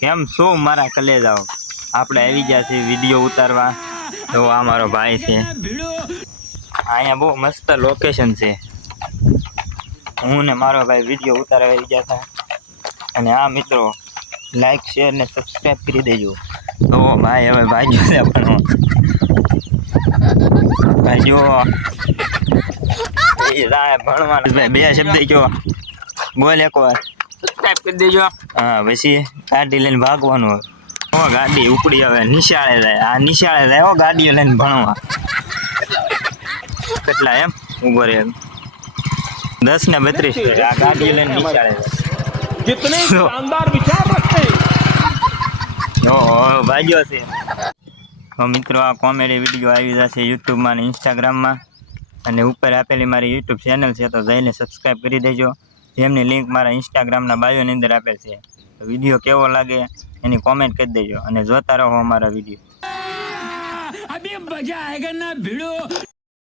કેમ શું મારા કલેજાઓ? આપણે આવી ગયા છે વિડીયો ઉતારવા. તો આ મારો ભાઈ છે. અહીંયા બહુ મસ્ત લોકેશન છે. હું ને મારો ભાઈ વિડીયો ઉતારવા આવી ગયા હતા. અને આ મિત્રો લાઈક શેર ને સબસ્ક્રાઈબ કરી દેજો. તો ભાઈ હવે ભાઈ જો પણ ભાઈ જો ભણવાનું બે શબ્દ કયો બોલ એકવાર. સબસ્ક્રાઈબ કરી દેજો. હા પછી ગાડી લઈને ભાગવાનું. ઓ ગાડી ઉપડી હવે નિશાળે જાય. આ નિશાળે જાય હો ગાડીઓ લઈને ભણવા. કેટલા એમ ઉભો રે 10 ને 32 આ ગાડીઓ લઈને નિશાળે જાય. कितने शानदार विचार रखते हैं। ઓહો ભાગ્યો છે. તો મિત્રો આ કોમેડી વિડીયો આવી જશે યુટ્યુબમાં અને ઇન્સ્ટાગ્રામમાં. અને ઉપર આપેલી મારી યુટ્યુબ ચેનલ છે તો જઈને સબસ્ક્રાઈબ કરી દેજો. જેમની લિંક મારા ઇન્સ્ટાગ્રામના બાયોની અંદર આપેલ છે. તો વિડીયો કેવો લાગે એની કોમેન્ટ કરી દેજો અને જોતા રહો અમારા વિડીયો. अभी मजा आएगा ना भिड़ो।